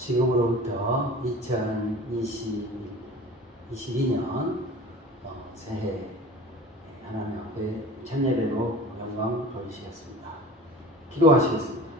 지금으로부터 2022년 새해 하나님 앞에 첫 예배로 영광 돌리시겠습니다. 기도하시겠습니다.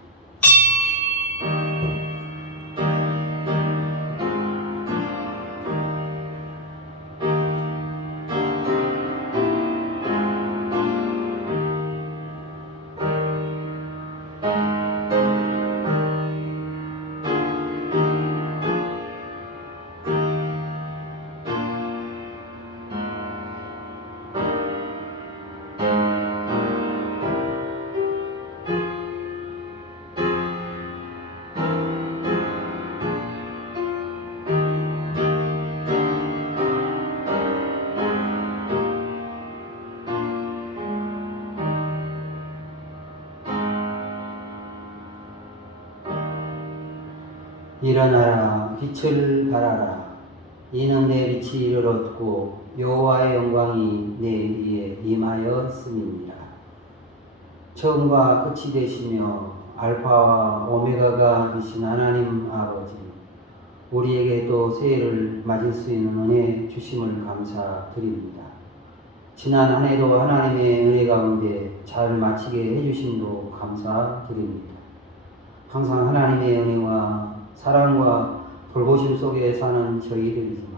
일어나라 빛을 발하라 이는 내 빛이 이르렀고 여호와의 영광이 내 위에 임하였음이니라. 처음과 끝이 되시며 알파와 오메가가 되신 하나님 아버지, 우리에게 또 새해를 맞을 수 있는 은혜 주심을 감사드립니다. 지난 한 해도 하나님의 은혜 가운데 잘 마치게 해주심도 감사드립니다. 항상 하나님의 은혜와 사랑과 돌보심 속에 사는 저희들이지만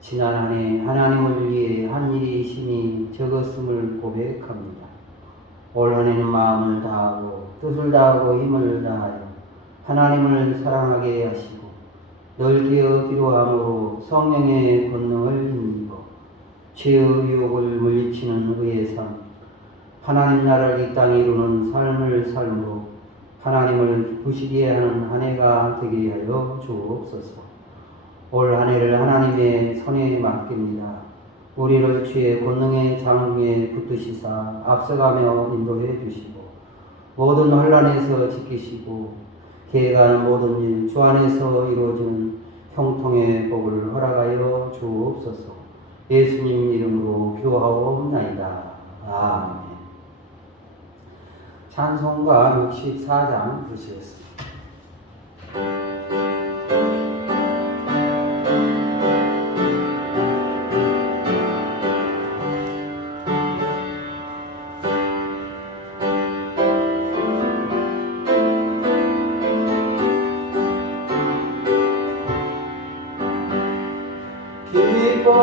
지난 한 해 하나님을 위해 한 일이 심히 적었음을 고백합니다. 올 한 해는 마음을 다하고 뜻을 다하고 힘을 다하여 하나님을 사랑하게 하시고 늘 깨어 기도함으로 성령의 권능을 힘입어 죄의 유혹을 물리치는 의의 삶, 하나님 나라를 이 땅에 이루는 삶을 삶으로 하나님을 기쁘시게 하는 한 해가 되게 하여 주옵소서. 올 한 해를 하나님의 손에 맡깁니다. 우리를 주의 권능의 장중에 붙드시사 앞서가며 인도해 주시고 모든 환난에서 지키시고 계획하는 모든 일 주 안에서 이루어지는 형통의 복을 허락하여 주옵소서. 예수님 이름으로 기도하옵나이다. 아멘. 찬송가 64장 부르시겠습니다.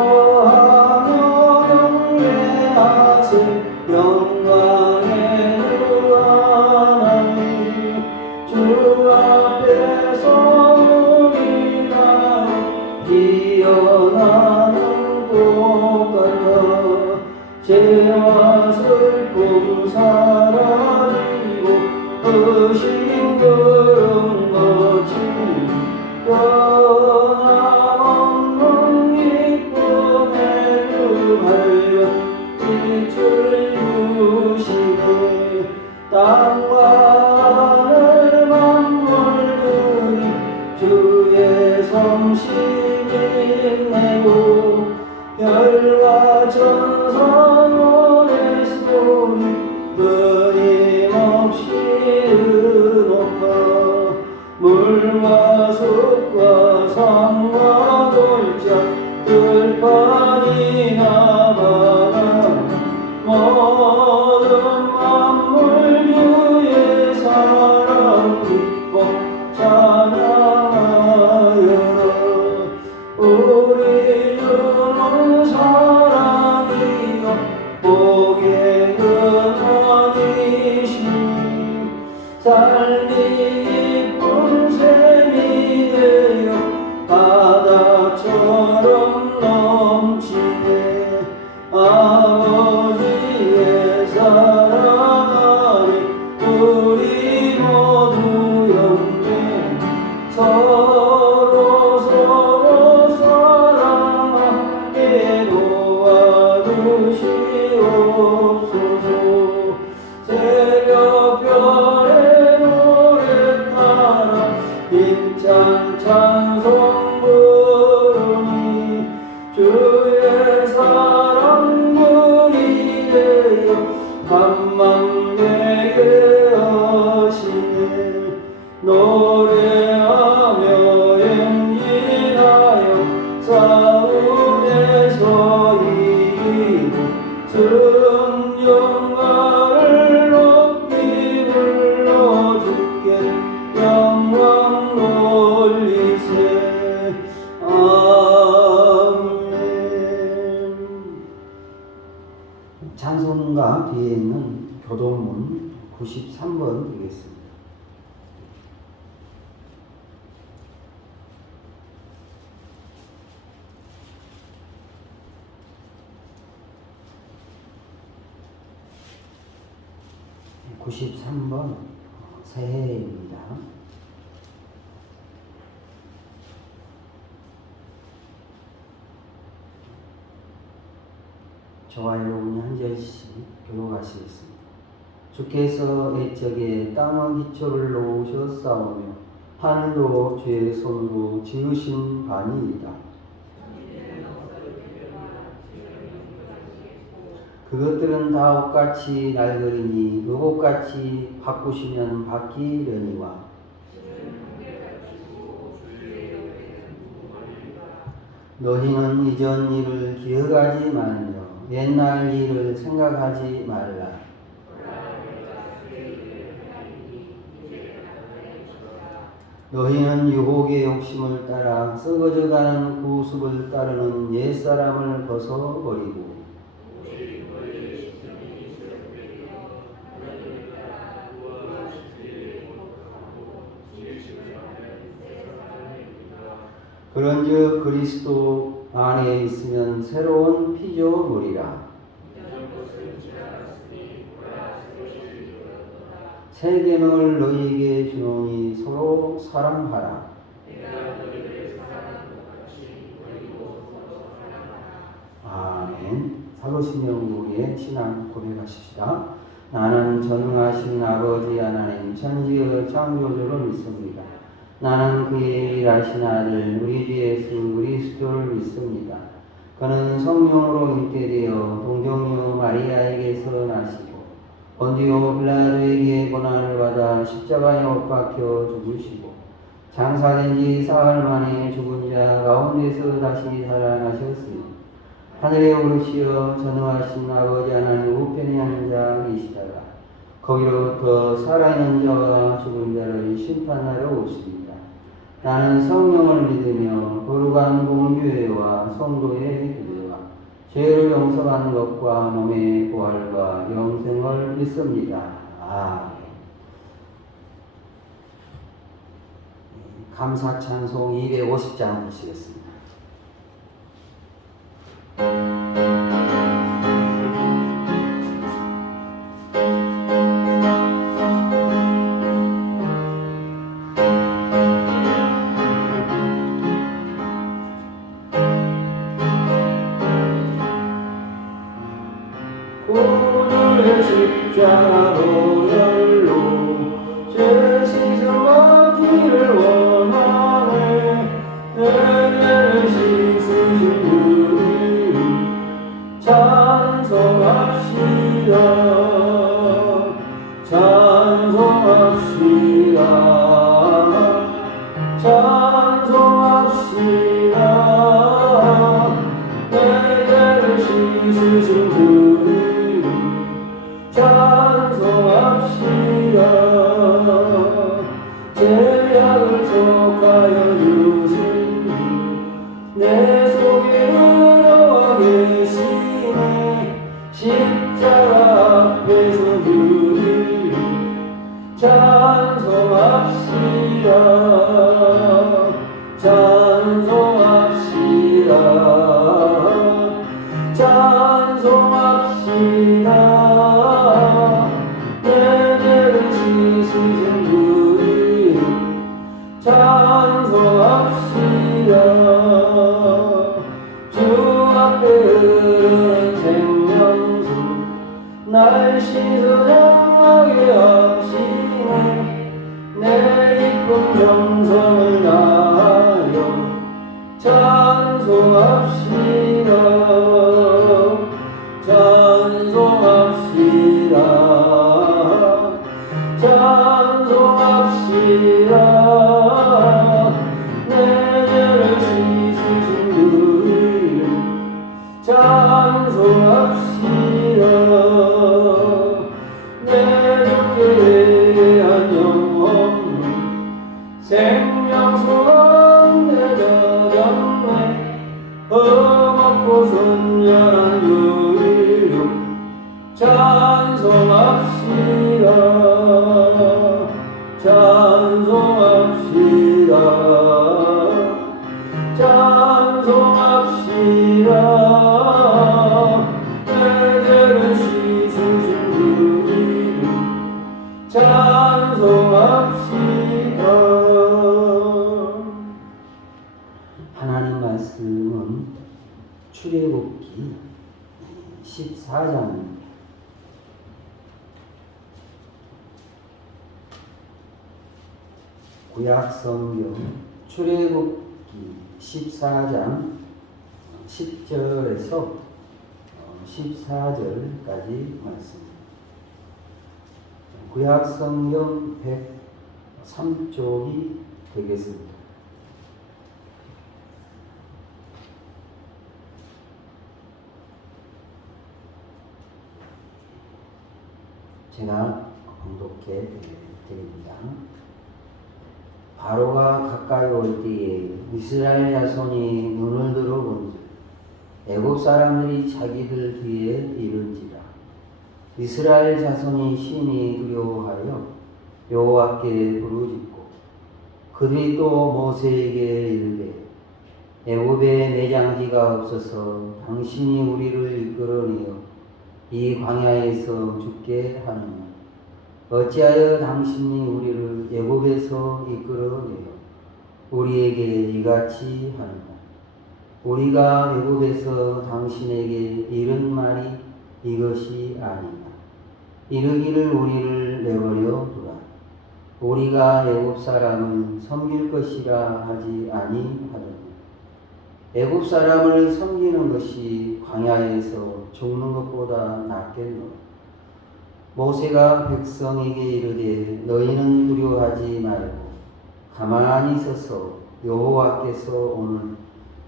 기뻐하며 경배하세 영광의 주 하나님, 주 앞에서 우리가 기어나는 것 같아 죄와 슬픔 사라지고 의심 그름 거치 빛을 주시네. 땅과 하늘 만물들이 주의 솜씨를 빛내고 별과 천사 노래소리 끊임없이 높아 물과 숲과 산과 돌짝 들판이나 바다 모든 만물 주의 사랑 기뻐 찬양하여라. 우리 주는 사랑이요 복의 근원이시니 삶이 기쁜 샘이 되어 바다처럼 넘치네. 아버지의 사랑 안에 우리 모두 영계 서로 사랑하게 도와주시옵소서. 새벽별의 노래 따라 힘찬 찬송 부르니 주의 사랑 문이 되어 한맘 되게 하시네. 노래하며 성령을 높이 불러 주께 영광 돌리세. 아멘. 찬송가 뒤에 있는 교동문 93번 되겠습니다. 네, 93번 새해입니다. 저와 여러분이 한 절씩 교독하시겠습니다. 주께서 옛적에 땅의 기초를 놓으셨사오며 하늘도 주의 손으로 지으신 바니이다. 그것들은 다 옷같이 낡으리니 의복같이 바꾸시면 바뀌려니와 너희는 이전 일을 기억하지 말며 옛날 일을 생각하지 말라. 너희는 유혹의 욕심을 따라 썩어져가는 그 습을 따르는 옛사람을 벗어버리고 그런즉 그리스도 안에 있으면 새로운 피조물이라. 새 계명을 너희에게 주노니 서로 사랑하라. 아멘. 사도신경 우리의 신앙 고백하십시다. 나는 전능하신 아버지 하나님 천지의 창조주를 믿습니다. 나는 그의 일하신 아들 우리 주 예수 그리스도를 믿습니다. 그는 성령으로 잉태되어 동정녀 마리아에게서 나시고 본디오 빌라도에게 고난을 받아 십자가에 못 박혀 죽으시고 장사된 지 사흘 만에 죽은 자 가운데서 다시 살아나셨으니 하늘에 오르시어 전능하신 아버지 하나님 우편에 앉아 계시다가 거기로부터 살아있는 자와 죽은 자를 심판하러 오십니다. 나는 성령을 믿으며 거룩한 공교회와 성도의 교제와 죄를 용서하는 것과 몸의 부활과 영생을 믿습니다. 아멘. 감사 찬송 250장 보시겠습니다. 오늘의 십자로 열로 제 씻음 받기를 원하네. 내게 씻으신 그 이름 찬송합시다. 찬송합시다. 찬송합시다. 내게 씻으신 그 찬송합시다. 죄악을 속하여 주신 내 속에 들어와 계시네. 십자가 앞에서 그 이름 찬송합시다. 찬송합시다. 찬송합시다. 찬송합시다. 주 앞에 흐르는 생명수 날 씻어장하게 하시네. 내 이쁜 정성을 다하여 찬송합시다. 찬송합시다. 찬송합시다. 내 죄를 씻으신 그 이름 찬송합시다. 시간입니다. 구약성경 출애굽기 14장 10절에서 14절까지 말씀입니다. 구약성경 103쪽이 되겠습니다. 제가 봉독해 드립니다. 바로가 가까이 올 때에 이스라엘 자손이 눈을 들어 본즉 애굽 사람들이 자기들 뒤에 이른지라. 이스라엘 자손이 심히 두려워하여 여호와께 부르짖고 그들이 또 모세에게 이르되 애굽에 매장지가 없어서 당신이 우리를 이끌어내어 이 광야에서 죽게 하느냐. 어찌하여 당신이 우리를 애굽에서 이끌어내어 우리에게 이같이 하느냐. 우리가 애굽에서 당신에게 이른 말이 이것이 아니냐. 이르기를 우리를 내버려 두라. 우리가 애굽 사람을 섬길 것이라 하지 아니하더니 애굽 사람을 섬기는 것이 광야에서 죽는 것보다 낫겠노라. 모세가 백성에게 이르되 너희는 두려워하지 말고 가만히 서서 여호와께서 오늘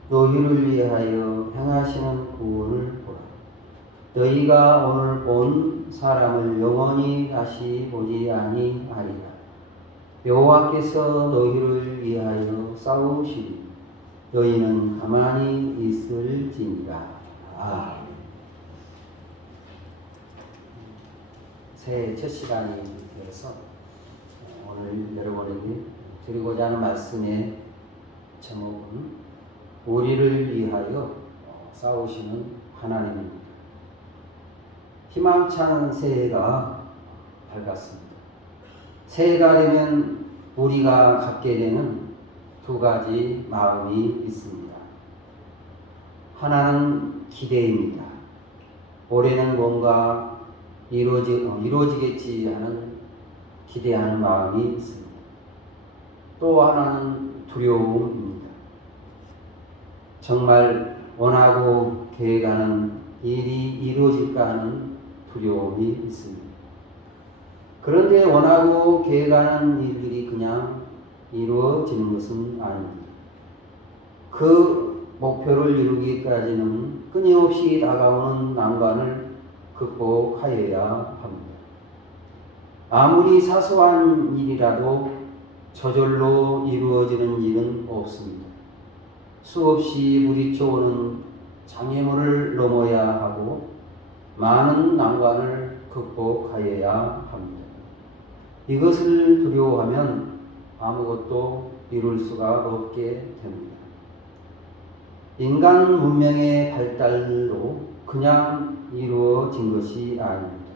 너희를 위하여 행하시는 구원을 보라. 너희가 오늘 본 사람을 영원히 다시 보지 아니하리라. 여호와께서 너희를 위하여 싸우시리. 너희는 가만히 있을지니라. 새해 첫 시간이 되어서 오늘 여러분에게 드리고자 하는 말씀의 제목은 우리를 위하여 싸우시는 하나님입니다. 희망찬 새해가 밝았습니다. 새해가 되면 우리가 갖게 되는 두 가지 마음이 있습니다. 하나는 기대입니다. 올해는 뭔가 이루어지겠지 하는 기대하는 마음이 있습니다. 또 하나는 두려움입니다. 정말 원하고 계획하는 일이 이루어질까 하는 두려움이 있습니다. 그런데 원하고 계획하는 일들이 그냥 이루어지는 것은 아닙니다. 그 목표를 이루기까지는 끊임없이 다가오는 난관을 극복하여야 합니다. 아무리 사소한 일이라도 저절로 이루어지는 일은 없습니다. 수없이 부딪혀오는 장애물을 넘어야 하고 많은 난관을 극복하여야 합니다. 이것을 두려워하면 아무것도 이룰 수가 없게 됩니다. 인간 문명의 발달로 그냥 이루어진 것이 아닙니다.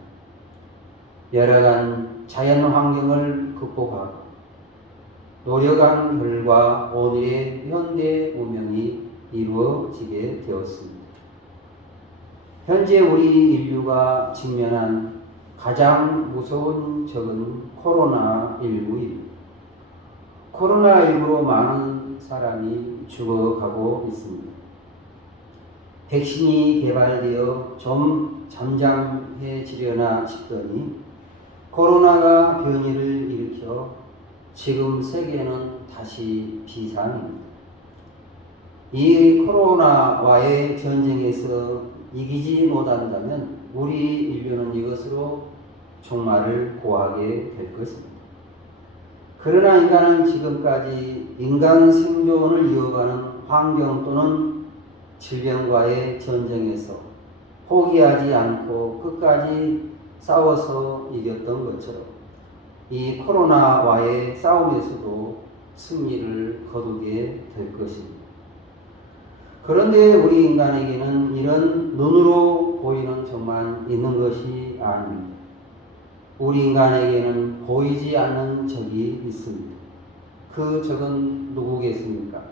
열악한 자연 환경을 극복하고 노력한 결과 오늘의 현대 문명이 이루어지게 되었습니다. 현재 우리 인류가 직면한 가장 무서운 적은 코로나19입니다. 코로나19로 많은 사람이 죽어가고 있습니다. 백신이 개발되어 좀 잠잠해지려나 싶더니 코로나가 변이를 일으켜 지금 세계는 다시 비상입니다. 이 코로나와의 전쟁에서 이기지 못한다면 우리 인류는 이것으로 종말을 고하게 될 것입니다. 그러나 인간은 지금까지 인간 생존을 이어가는 환경 또는 질병과의 전쟁에서 포기하지 않고 끝까지 싸워서 이겼던 것처럼 이 코로나와의 싸움에서도 승리를 거두게 될 것입니다. 그런데 우리 인간에게는 이런 눈으로 보이는 적만 있는 것이 아닙니다. 우리 인간에게는 보이지 않는 적이 있습니다. 그 적은 누구겠습니까?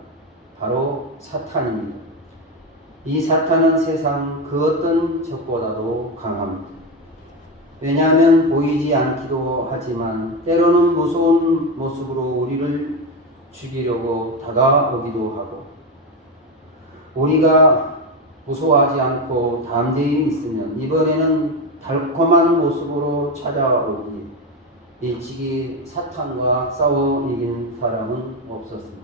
바로 사탄입니다. 이 사탄은 세상 그 어떤 적보다도 강합니다. 왜냐하면 보이지 않기도 하지만 때로는 무서운 모습으로 우리를 죽이려고 다가오기도 하고, 우리가 무서워하지 않고 담대히 있으면 이번에는 달콤한 모습으로 찾아오기, 일찍이 사탄과 싸워 이긴 사람은 없었습니다.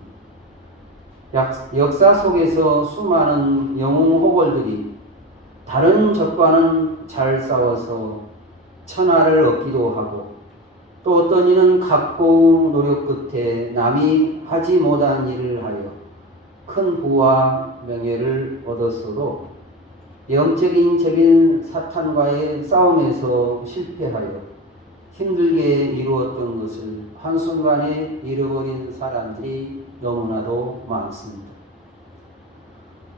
역사 속에서 수많은 영웅 호걸들이 다른 적과는 잘 싸워서 천하를 얻기도 하고, 또 어떤 이는 각고의 노력 끝에 남이 하지 못한 일을 하여 큰 부와 명예를 얻었어도 영적인 사탄과의 싸움에서 실패하여 힘들게 이루었던 것을 한순간에 잃어버린 사람들이 너무나도 많습니다.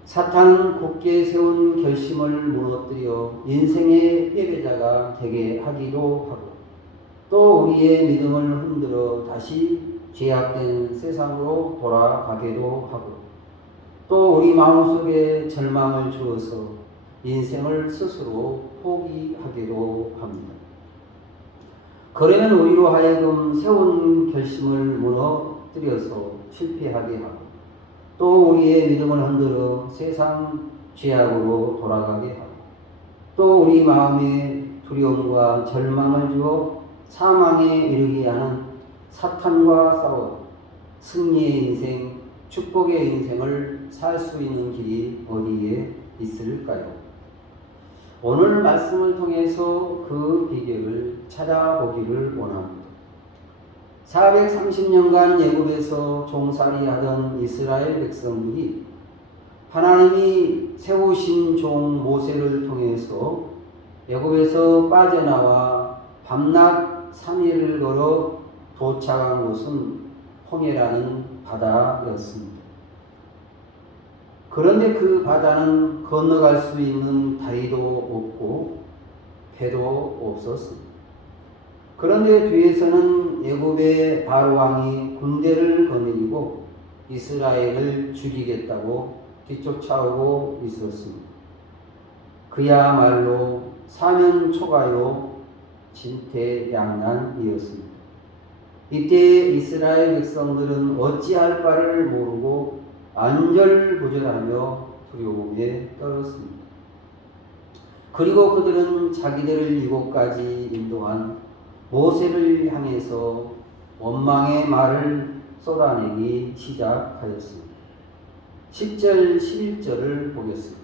사탄은 굳게 세운 결심을 무너뜨려 인생의 패배자가 되게 하기도 하고, 또 우리의 믿음을 흔들어 다시 죄악된 세상으로 돌아가게도 하고, 또 우리 마음속에 절망을 주어서 인생을 스스로 포기하게도 합니다. 그러면 우리로 하여금 세운 결심을 무너뜨려서 실패하게 하고, 또 우리의 믿음을 흔들어 세상 죄악으로 돌아가게 하고, 또 우리 마음에 두려움과 절망을 주어 사망에 이르게 하는 사탄과 싸워 승리의 인생, 축복의 인생을 살 수 있는 길이 어디에 있을까요? 오늘 말씀을 통해서 그 비결을 찾아보기를 원합니다. 430년간 애굽에서 종살이하던 이스라엘 백성들이 하나님이 세우신 종 모세를 통해서 애굽에서 빠져나와 밤낮 3일을 걸어 도착한 곳은 홍해라는 바다였습니다. 그런데 그 바다는 건너갈 수 있는 다리도 없고 배도 없었습니다. 그런데 뒤에서는 애굽의 바로 왕이 군대를 거느리고 이스라엘을 죽이겠다고 뒤쫓아오고 있었습니다. 그야말로 사면초가요 진퇴양난이었습니다. 이때 이스라엘 백성들은 어찌할 바를 모르고 안절부절하며 두려움에 떨었습니다. 그리고 그들은 자기들을 이곳까지 인도한 모세를 향해서 원망의 말을 쏟아내기 시작하였습니다. 10절, 11절을 보겠습니다.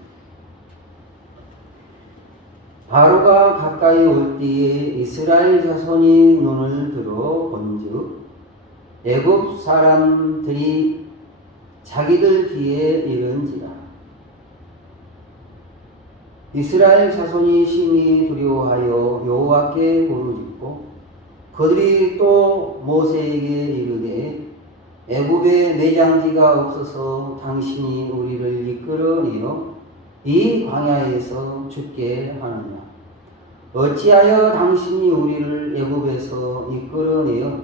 바로가 가까이 올 때에 이스라엘 자손이 눈을 들어 본즉 애굽 사람들이 자기들 뒤에 이른지라. 이스라엘 자손이 심히 두려워하여 여호와께 부르짖고 그들이 또 모세에게 이르되 애굽에 매장지가 없어서 당신이 우리를 이끌어내어 이 광야에서 죽게 하느냐. 어찌하여 당신이 우리를 애굽에서 이끌어내어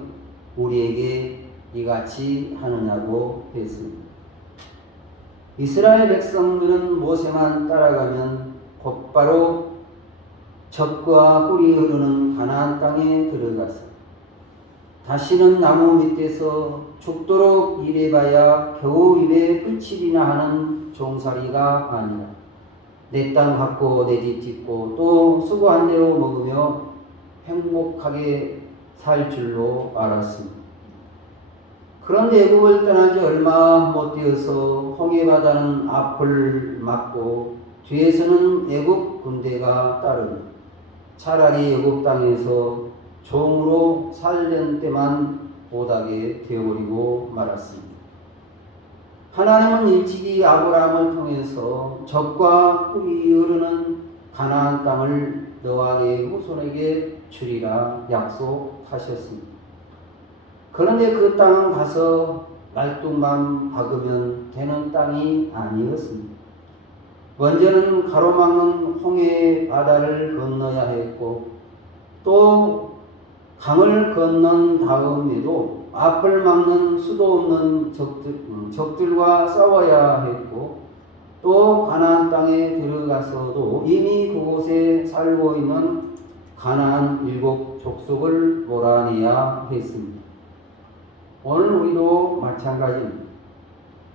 우리에게 이같이 하느냐고 했습니다. 이스라엘 백성들은 모세만 따라가면 곧바로 젖과 꿀이 흐르는 가나안 땅에 들어가서 다시는 나무 밑에서 죽도록 일해봐야 겨우 입에 풀칠이나 하는 종살이가 아니라 내 땅 갖고 내 집 짓고 또 수고한 대로 먹으며 행복하게 살 줄로 알았습니다. 그런데 애굽을 떠난 지 얼마 못 되어서 홍해바다는 앞을 막고 뒤에서는 애굽 군대가 따르니 차라리 애굽 땅에서 종으로 살던 때만 못하게 되어버리고 말았습니다. 하나님은 일찍이 아브라함을 통해서 젖과 꿀이 흐르는 가나안 땅을 너와 네 후손에게 주리라 약속하셨습니다. 그런데 그 땅 가서 말뚝만 박으면 되는 땅이 아니었습니다. 먼저는 가로막는 홍해 바다를 건너야 했고 또 강을 건넌 다음에도 앞을 막는 수도 없는 적들과 싸워야 했고 또 가나안 땅에 들어가서도 이미 그곳에 살고 있는 가나안 7 족속을 몰아내야 했습니다. 오늘 우리도 마찬가지입니다.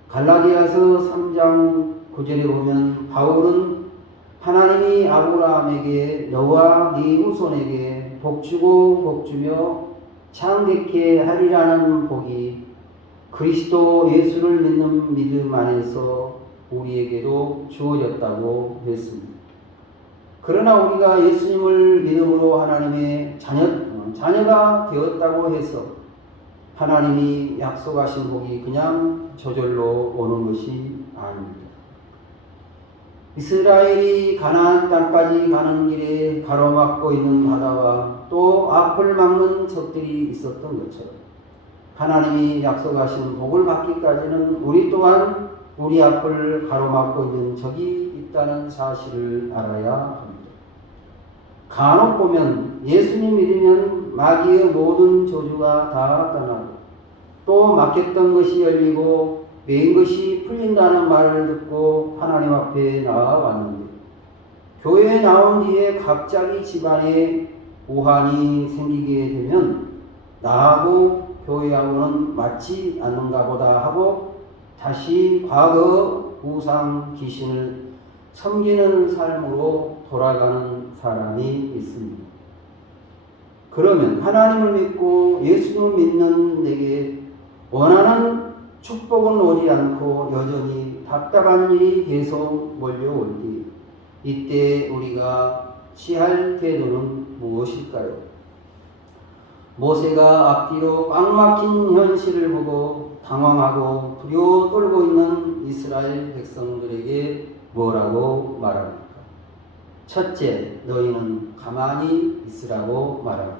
갈라디아서 3장 9절에 보면 바울은 하나님이 아브라함에게 너와 네 후손에게 복주고 복주며 창대케 하리라는 복이 그리스도 예수를 믿는 믿음 안에서 우리에게도 주어졌다고 했습니다. 그러나 우리가 예수님을 믿음으로 하나님의 자녀가 되었다고 해서 하나님이 약속하신 복이 그냥 저절로 오는 것이 아닙니다. 이스라엘이 가나안 땅까지 가는 길에 가로막고 있는 바다와 또 앞을 막는 적들이 있었던 것처럼 하나님이 약속하신 복을 받기까지는 우리 또한 우리 앞을 가로막고 있는 적이 있다는 사실을 알아야 합니다. 간혹 보면 예수님 믿으면 마귀의 모든 저주가 다 떠나고 또 막혔던 것이 열리고 매인 것이 풀린다는 말을 듣고 하나님 앞에 나아왔는데 교회에 나온 뒤에 갑자기 집안에 우환이 생기게 되면 나하고 교회하고는 맞지 않는가 보다 하고 다시 과거 우상 귀신을 섬기는 삶으로 돌아가는 사람이 있습니다. 그러면 하나님을 믿고 예수님을 믿는 내게 원하는 축복은 오지 않고 여전히 답답한 일이 계속 몰려올 때 이때 우리가 취할 태도는 무엇일까요? 모세가 앞뒤로 꽉 막힌 현실을 보고 당황하고 두려워 떨고 있는 이스라엘 백성들에게 뭐라고 말합니까? 첫째, 너희는 가만히 있으라고 말합니다.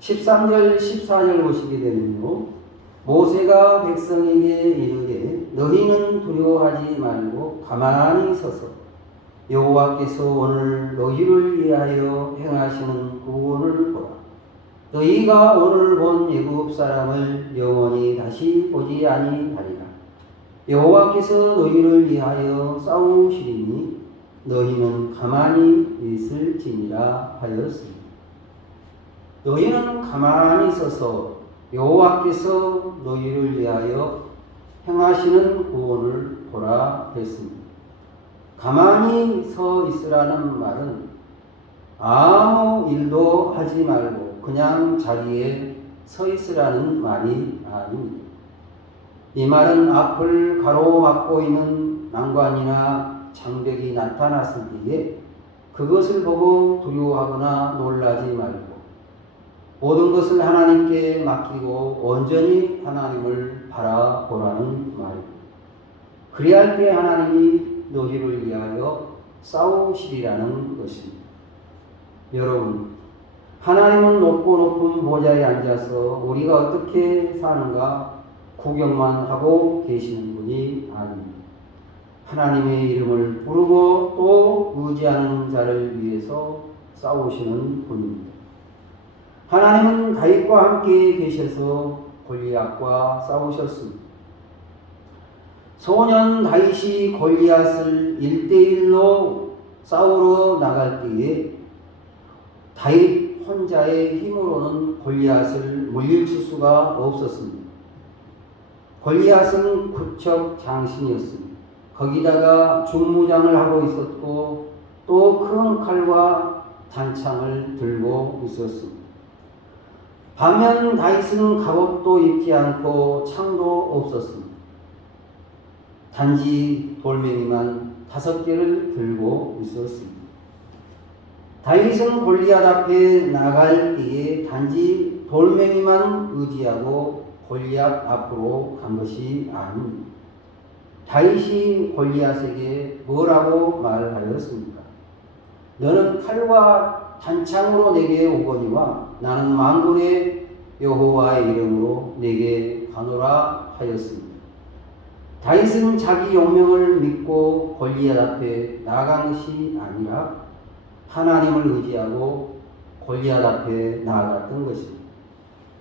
13절, 14절 보시게 되면요. 모세가 백성에게 이르되 너희는 두려워하지 말고 가만히 서서 여호와께서 오늘 너희를 위하여 행하시는 구원을 보라. 너희가 오늘 본 애굽 사람을 영원히 다시 보지 아니하리라. 여호와께서 너희를 위하여 싸우시리니 너희는 가만히 있을지니라 하였습니다. 너희는 가만히 서서 여호와께서 너희를 위하여 행하시는 구원을 보라 했습니다. 가만히 서 있으라는 말은 아무 일도 하지 말고 그냥 자리에 서 있으라는 말이 아닙니다. 이 말은 앞을 가로막고 있는 난관이나 장벽이 나타났을 때에 그것을 보고 두려워하거나 놀라지 말고 모든 것을 하나님께 맡기고 온전히 하나님을 바라보라는 말입니다. 그리할 때 하나님이 너희를 위하여 싸우시리라는 것입니다. 여러분, 하나님은 높고 높은 보좌에 앉아서 우리가 어떻게 사는가 구경만 하고 계시는 분이 아닙니다. 하나님의 이름을 부르고 또 의지하는 자를 위해서 싸우시는 분입니다. 하나님은 다윗과 함께 계셔서 골리앗과 싸우셨습니다. 소년 다윗이 골리앗을 1대1로 싸우러 나갈 때에 다윗 혼자의 힘으로는 골리앗을 물리칠 수가 없었습니다. 골리앗은 구척 장신이었습니다. 거기다가 중무장을 하고 있었고 또 큰 칼과 단창을 들고 있었습니다. 반면 다윗은 갑옷도 입지 않고 창도 없었습니다. 단지 돌멩이만 5개를 들고 있었습니다. 다윗은 골리앗 앞에 나갈 때에 단지 돌멩이만 의지하고 골리앗 앞으로 간 것이 아닙니다. 다윗이 골리앗에게 뭐라고 말하였습니까? 너는 칼과 단창으로 내게 오거니와 나는 만군의 여호와의 이름으로 내게 가노라 하였습니다. 다윗은 자기 용명을 믿고 골리앗 앞에 나아간 것이 아니라 하나님을 의지하고 골리앗 앞에 나아갔던 것입니다.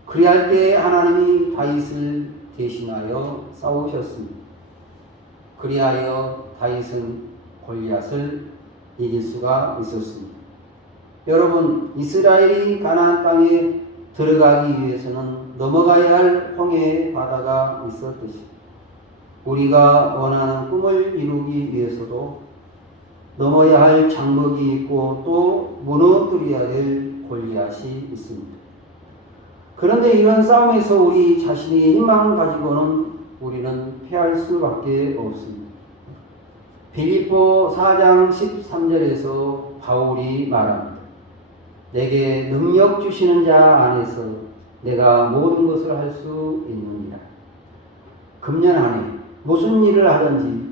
그리할 때 하나님이 다윗을 대신하여 싸우셨습니다. 그리하여 다윗은 골리앗을 이길 수가 있었습니다. 여러분, 이스라엘이 가나안 땅에 들어가기 위해서는 넘어가야 할 홍해의 바다가 있었듯이 우리가 원하는 꿈을 이루기 위해서도 넘어야 할 장벽이 있고 또 무너뜨려야 될 골리앗이 있습니다. 그런데 이런 싸움에서 우리 자신이 힘만 가지고는 우리는 패할 수밖에 없습니다. 빌립보 4장 13절에서 바울이 말합니다. 내게 능력 주시는 자 안에서 내가 모든 것을 할 수 있느니라. 금년 안에 무슨 일을 하든지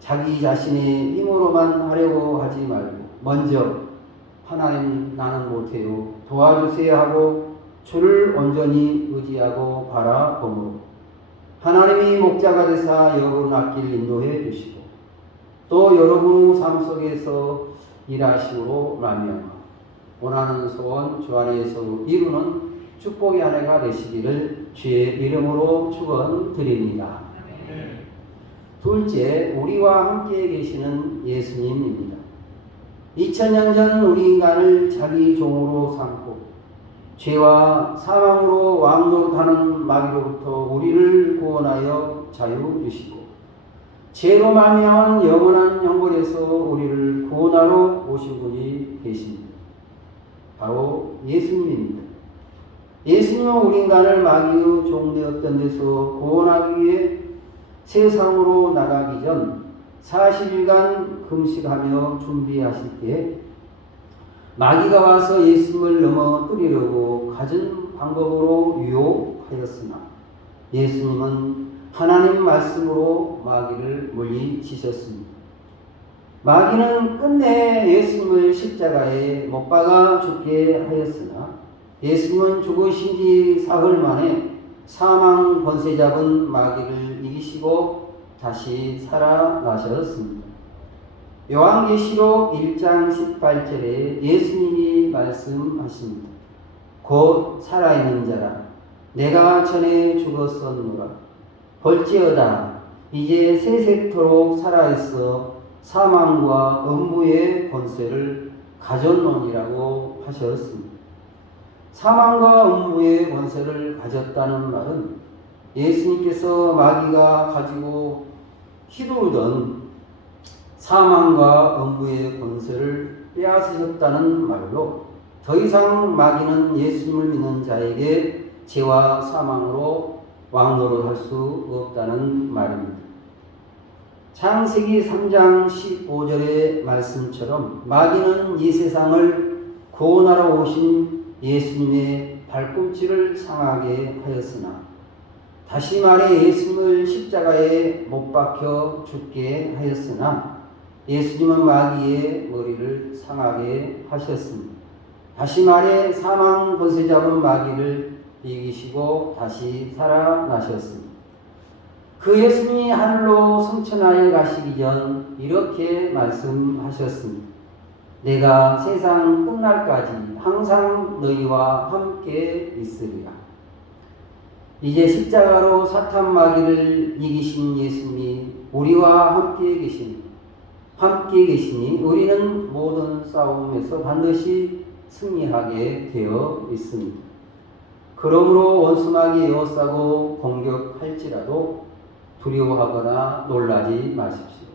자기 자신의 힘으로만 하려고 하지 말고 먼저 하나님 나는 못해요 도와주세요 하고 주를 온전히 의지하고 바라보므로 하나님이 목자가 되사 여러분 앞길 인도해 주시고 또 여러분 삶 속에서 일하심으로 말미암아 원하는 소원 주 안에서 이루는 축복의 한 해가 되시기를 주의 이름으로 축원드립니다. 둘째, 우리와 함께 계시는 예수님입니다. 2000년 전 우리 인간을 자기 종으로 삼고 죄와 사망으로 왕노릇하는 마귀로부터 우리를 구원하여 자유 주시고 죄로 말미암은 영원한 형벌에서 우리를 구원하러 오신 분이 계십니다. 바로 예수님입니다. 예수님은 우리 인간을 마귀의 종되었던 데서 구원하기 위해 세상으로 나가기 전 40일간 금식하며 준비하실 때 마귀가 와서 예수님을 넘어뜨리려고 갖은 방법으로 유혹하였으나 예수님은 하나님 말씀으로 마귀를 물리치셨습니다. 마귀는 끝내 예수님을 십자가에 못 박아 죽게 하였으나 예수님은 죽으신 지 사흘 만에 사망 권세 잡은 마귀를 이기시고 다시 살아나셨습니다. 요한계시록 1장 18절에 예수님이 말씀하십니다. 곧 살아있는 자라 내가 전에 죽었었노라 볼지어다 이제 세세토록 살아있어 사망과 음부의 권세를 가졌노니라고 하셨습니다. 사망과 음부의 권세를 가졌다는 말은 예수님께서 마귀가 가지고 휘두르던 사망과 음부의 권세를 빼앗으셨다는 말로 더 이상 마귀는 예수님을 믿는 자에게 죄와 사망으로 왕노릇할 수 없다는 말입니다. 창세기 3장 15절의 말씀처럼 마귀는 이 세상을 구원하러 오신 예수님의 발꿈치를 상하게 하였으나 다시 말해 예수님을 십자가에 못 박혀 죽게 하였으나 예수님은 마귀의 머리를 상하게 하셨습니다. 다시 말해 사망 권세 잡은 마귀를 이기시고 다시 살아나셨습니다. 그 예수님이 하늘로 승천하여 가시기 전 이렇게 말씀하셨습니다. 내가 세상 끝날까지 항상 너희와 함께 있으리라. 이제 십자가로 사탄 마귀를 이기신 예수님이 우리와 함께 계시니 우리는 모든 싸움에서 반드시 승리하게 되어 있습니다. 그러므로 원수 마귀 에워싸고 공격할지라도 두려워하거나 놀라지 마십시오.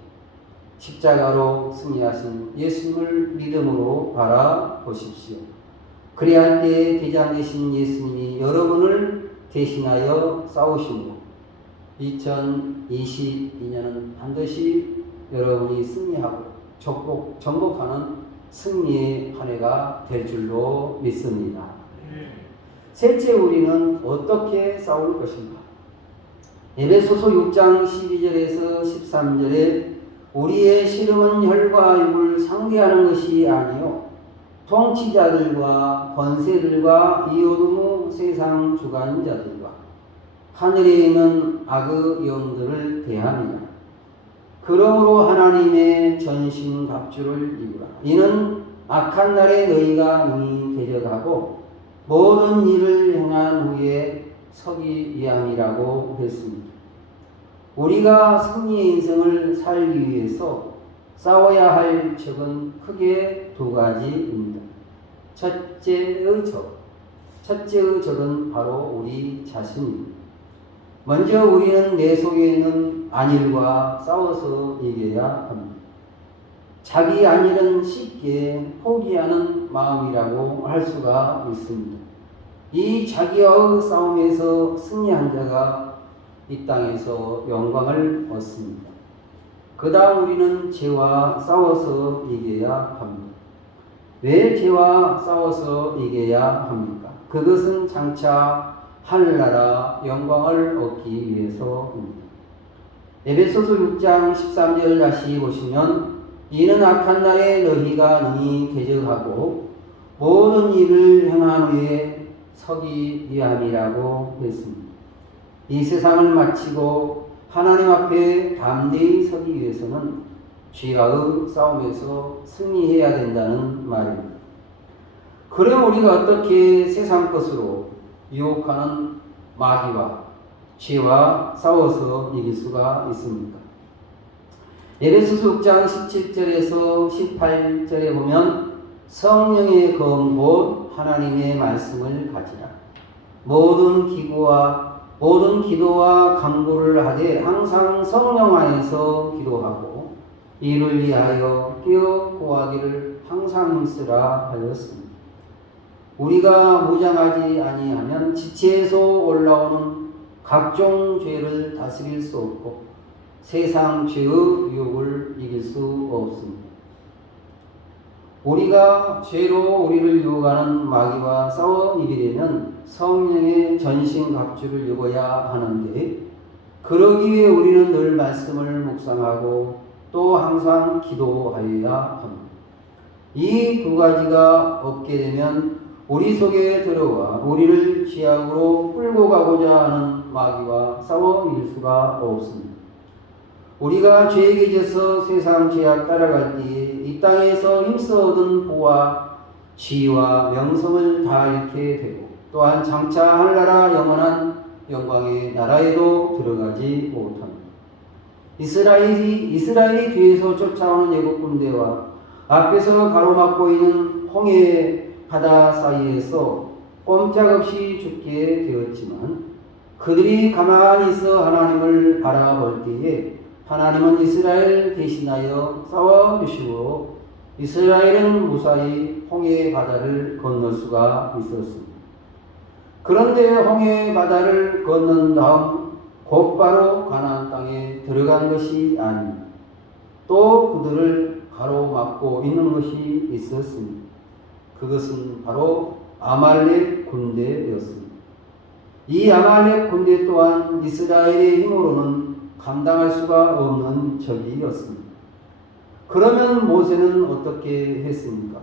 십자가로 승리하신 예수님을 믿음으로 바라보십시오. 그리할 때 대장 되신 예수님이 여러분을 대신하여 싸우시고 2022년은 반드시 여러분이 승리하고 정복하는 승리의 한 해가 될 줄로 믿습니다. 셋째, 우리는 어떻게 싸울 것인가? 에베소서 6장 12절에서 13절에 우리의 씨름은 혈과 육을 상대하는 것이 아니요 통치자들과 권세들과 이 어둠의 세상 주관자들과 하늘에 있는 악의 영들을 대함이라. 그러므로 하나님의 전신갑주를 입으라. 이는 악한 날에 너희가 능히 대적하고 모든 일을 행한 후에 서기 위함이라고 했습니다. 우리가 승리의 인생을 살기 위해서 싸워야 할 적은 크게 두 가지입니다. 첫째의 적은 바로 우리 자신입니다. 먼저 우리는 내 속에 있는 안일과 싸워서 이겨야 합니다. 자기 안일은 쉽게 포기하는 마음이라고 할 수가 있습니다. 이 자기와의 싸움에서 승리한 자가 이 땅에서 영광을 얻습니다. 그 다음 우리는 죄와 싸워서 이겨야 합니다. 왜 죄와 싸워서 이겨야 합니까? 그것은 장차 하늘나라 영광을 얻기 위해서입니다. 에베소서 6장 13절 다시 보시면 이는 악한 날에 너희가 능히 대적하고 모든 일을 행한 후에 서기 위함이라고 했습니다. 이 세상을 마치고 하나님 앞에 담대히 서기 위해서는 죄와의 싸움에서 승리해야 된다는 말입니다. 그럼 우리가 어떻게 세상 것으로 유혹하는 마귀와 죄와 싸워서 이길 수가 있습니까? 에베소서 6장 17절에서 18절에 보면 성령의 검 곧 하나님의 말씀을 가지라. 모든 기도와 간구를 하되 항상 성령 안에서 기도하고 이를 위하여 깨어 구하기를 항상 힘쓰라 하였습니다. 우리가 무장하지 아니하면 지체에서 올라오는 각종 죄를 다스릴 수 없고 세상 죄의 유혹을 이길 수 없습니다. 우리가 죄로 우리를 유혹하는 마귀와 싸워 이기려면 성령의 전신갑주를 입어야 하는데 그러기 위해 우리는 늘 말씀을 묵상하고 또 항상 기도하여야 합니다. 이 두 가지가 없게 되면 우리 속에 들어와 우리를 죄악으로 끌고 가고자 하는 마귀와 싸워 이길 수가 없습니다. 우리가 죄에게 져서 세상 죄악 따라갈 때에 이 땅에서 힘써 얻은 부와 지위와 명성을 다 잃게 되고 또한 장차 하늘나라 영원한 영광의 나라에도 들어가지 못합니다. 이스라엘이 뒤에서 쫓아오는 애국 군대와 앞에서 가로막고 있는 홍해 바다 사이에서 꼼짝없이 죽게 되었지만 그들이 가만히 있어 하나님을 바라볼 때에 하나님은 이스라엘 대신하여 싸워주시므로 이스라엘은 무사히 홍해 바다를 건널 수가 있었습니다. 그런데 홍해 바다를 건넌 다음 곧바로 가나안 땅에 들어간 것이 아닙니다. 또 그들을 가로막고 있는 것이 있었습니다. 그것은 바로 아말렉 군대였습니다. 이 아말렉 군대 또한 이스라엘의 힘으로는 감당할 수가 없는 적이었습니다. 그러면 모세는 어떻게 했습니까?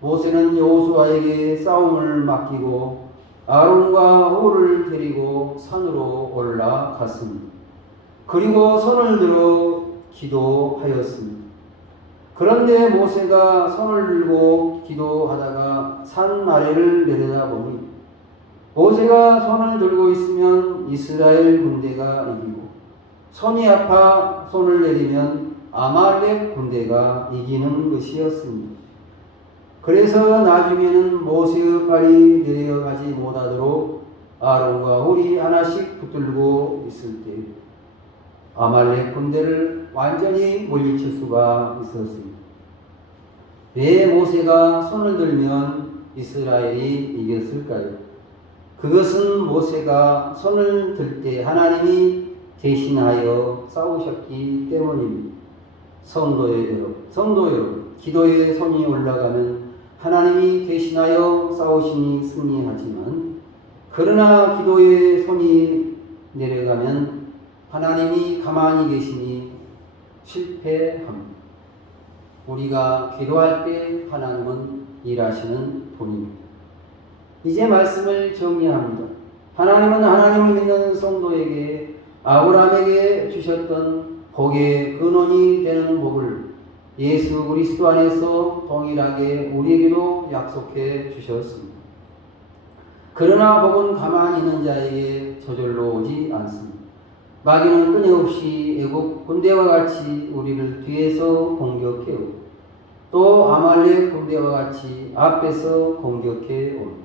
모세는 여호수아에게 싸움을 맡기고 아론과 홀을 데리고 산으로 올라갔습니다. 그리고 손을 들어 기도하였습니다. 그런데 모세가 손을 들고 기도하다가 산 아래를 내려다보니 모세가 손을 들고 있으면 이스라엘 군대가 이기고 손이 아파 손을 내리면 아말렉 군대가 이기는 것이었습니다. 그래서 나중에는 모세의 발이 내려가지 못하도록 아론과 홀이 하나씩 붙들고 있을 때 아말렉 군대를 완전히 물리칠 수가 있었습니다. 왜 모세가 손을 들면 이스라엘이 이겼을까요? 그것은 모세가 손을 들 때 하나님이 대신하여 싸우셨기 때문입니다. 성도 여러분, 기도에 손이 올라가면 하나님이 대신하여 싸우시니 승리하지만 그러나 기도에 손이 내려가면 하나님이 가만히 계시니 실패합니다. 우리가 기도할 때 하나님은 일하시는 분입니다. 이제 말씀을 정리합니다. 하나님은 하나님을 믿는 성도에게 아브라함에게 주셨던 복의 근원이 되는 복을 예수 그리스도 안에서 동일하게 우리에게도 약속해 주셨습니다. 그러나 복은 가만히 있는 자에게 저절로 오지 않습니다. 마귀는 끊임없이 애국 군대와 같이 우리를 뒤에서 공격해오고 또 아말렉 군대와 같이 앞에서 공격해옵니다.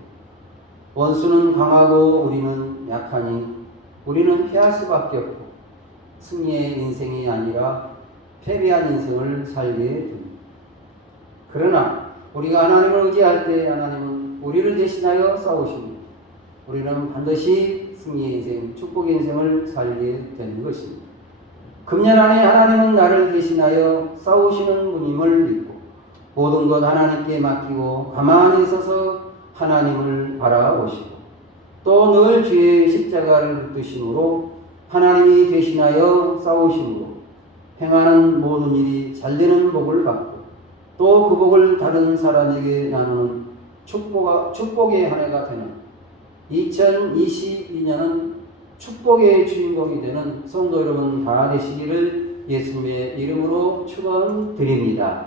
원수는 강하고 우리는 약하니 우리는 피할 수밖에 없고 승리의 인생이 아니라 패배한 인생을 살게 됩니다. 그러나 우리가 하나님을 의지할 때 하나님은 우리를 대신하여 싸우십니다. 우리는 반드시 승리의 인생, 축복의 인생을 살게 되는 것입니다. 금년 안에 하나님은 나를 대신하여 싸우시는 분임을 믿고 모든 것 하나님께 맡기고 가만히 서서 하나님을 바라보시고 또 늘 주의 십자가를 붙드심으로 하나님이 대신하여 싸우심으로 행하는 모든 일이 잘되는 복을 받고 또 그 복을 다른 사람에게 나누는 축복의 한 해가 되는 2022년은 축복의 주인공이 되는 성도 여러분 다 되시기를 예수님의 이름으로 축원드립니다.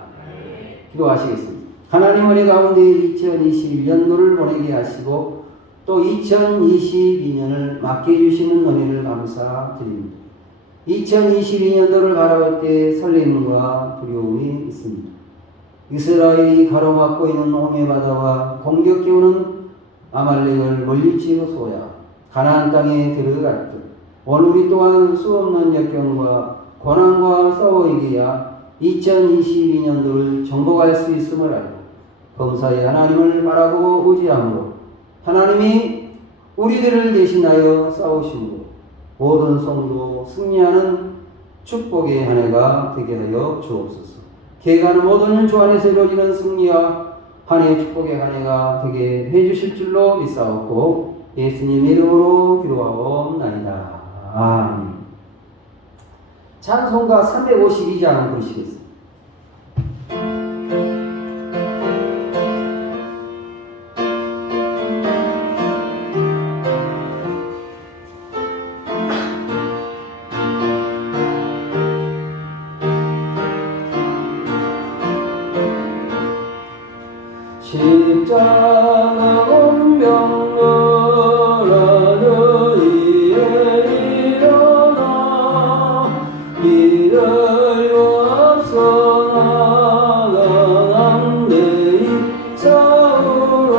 기도하시겠습니다. 하나님 은혜 가운데 2021년도를 보내게 하시고 또 2022년을 맡겨주시는 은혜를 감사드립니다. 2022년도를 바라볼 때 설렘과 두려움이 있습니다. 이스라엘이 가로막고 있는 홍해바다와 공격해오는 아말렉을 물리치고서야 가나안 땅에 들어갔듯 오늘 우리 또한 수없는 역경과 고난과 싸워 이겨야 2022년도를 정복할 수 있음을 알고 범사에 하나님을 바라보고 의지함으로 하나님이 우리들을 대신하여 싸우심으로 모든 성도 승리하는 축복의 한 해가 되게 하여 주옵소서. 계획하는 모든 일 주 안에서 이루어지는 승리와 한 해의 축복의 한 해가 되게 해주실 줄로 믿사옵고 예수님 이름으로 기도하옵나이다. 아멘. 찬송가 352장 부르시겠습니다. 십자가 운명을 너희에 일어나 이를 앞서 나가는 내 싸우라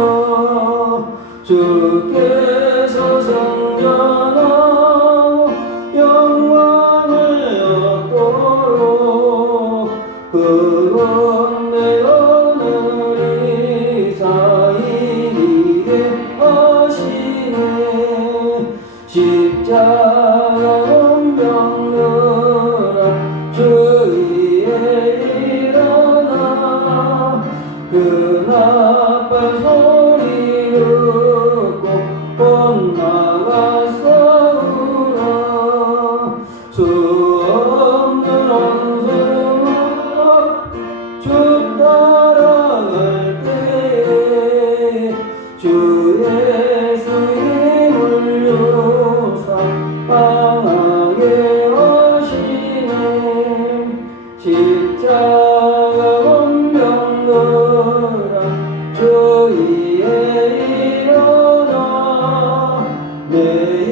주께서 성전하고 영광을 얻도록 그런 내 십자가 운명들아 주위에 일어나 그 나팔 소리 듣고 곧 나가 싸우라 수 없는 원수와 주 따라갈 때에 주 예수 강하게 하시네 십자가 운명들아 주위에 일어나 내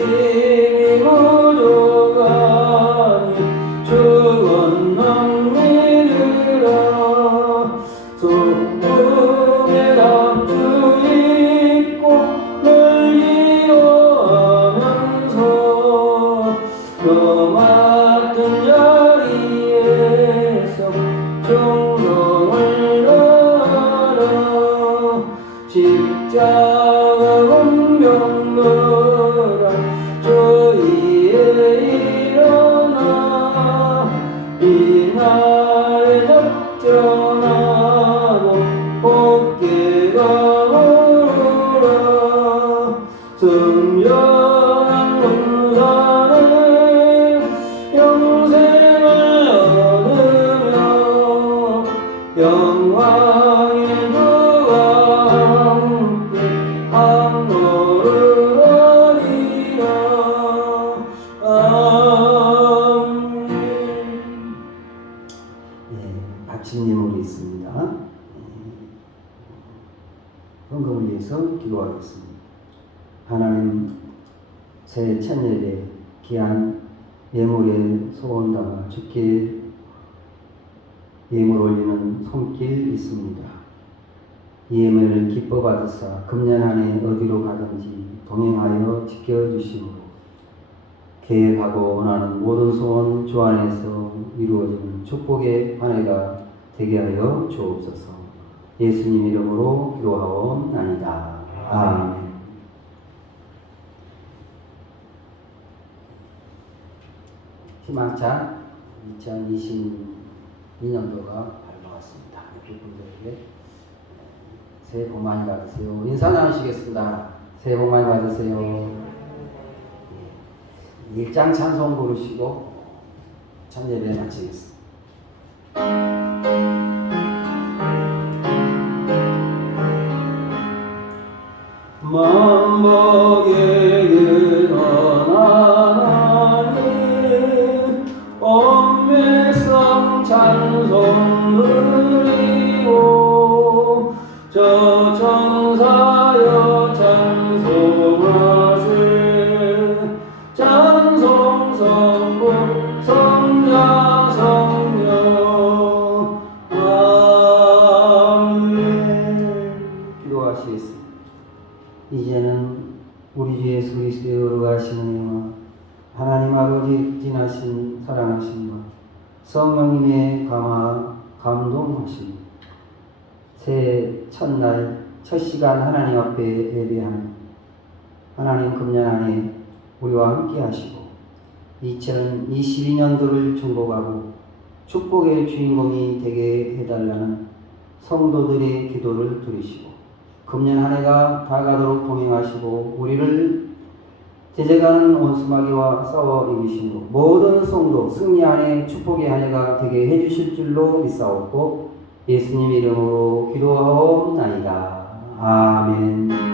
힘이 부족하니 주 권능 믿으라 소금의 감추 입고 늘 기도하면서 너 맡은 자리에서 충성을 다하라 십자가 운명들아 주위에 일어나 이날에 역전하고 복개가 오르라 성령한 군사는 영생을 얻으며 영광의 주와 함께 함노를 하리라. 아멘. 아침 예물이 있습니다. 헌금을 위해서 기도하겠습니다. 하나님, 새해 첫 예배 귀한 예물에 소원 담아 주께 예물 올리는 손길 있습니다. 이 예물을 기뻐 받으사 금년 안에 어디로 가든지 동행하여 지켜주시므로 계획하고 원하는 모든 소원 주 안에서 이루어지는 축복의 한 해가 되게 하여 주옵소서. 예수님 이름으로 기도하옵나이다. 아멘. 희망찬 2022년도가 밝아왔습니다. 여러분들에게 새해 복 많이 받으세요. 인사 나누시겠습니다. 새해 복 많이 받으세요. 일장 찬송 부르시고 첫 예배 마치겠습니다. 만복에 하나님 엄매성 찬송 드리고 저 천사여 찬송하세 찬송 성부 성자 성령 아멘. 기도하시겠습니다. 이제는 우리 주 예수 그리스도의 거룩하신 은혜와 하나님 아버지 진하신 사랑하심과 성령님의 감동하심 새해 첫날 첫 시간 하나님 앞에 예배하며 하나님 금년 안에 우리와 함께 하시고 2022년도를 중복하고 축복의 주인공이 되게 해달라는 성도들의 기도를 들으시고 금년 한 해가 다가도록 동행하시고 우리를 제재가는 원수마귀와 싸워 이기심으로 모든 성도 승리 안에 축복의 한 해가 되게 해주실 줄로 믿사옵고 예수님 이름으로 기도하옵나이다. 아멘.